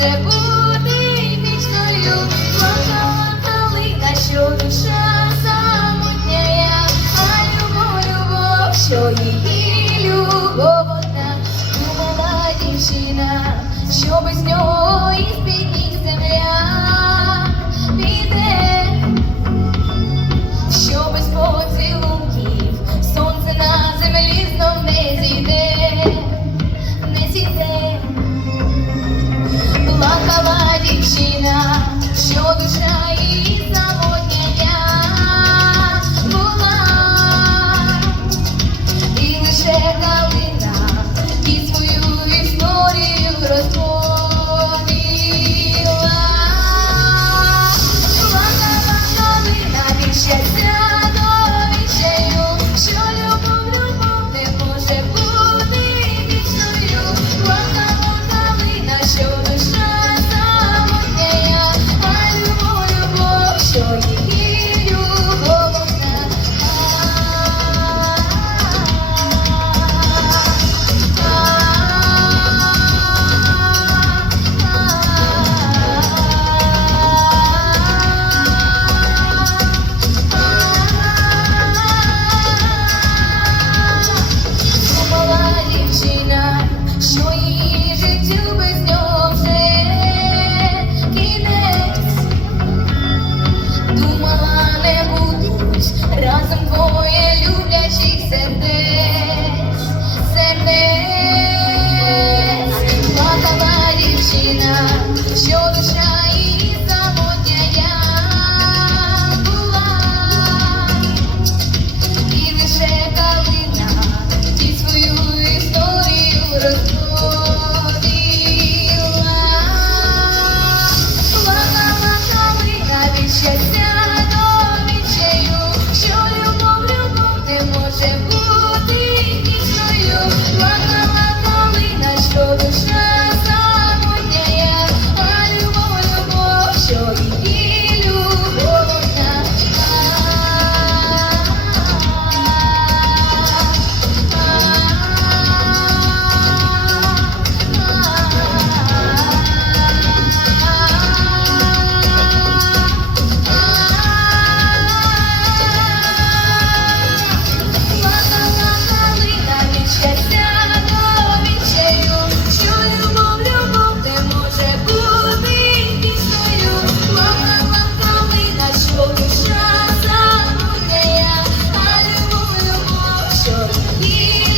може бути вічною, кожна що душа самотняя, а любов, любов, що її любов думала дівчина, що без нього і спідніх земля. разом двоє люблячих сердець, сердець, що душа. Yeah.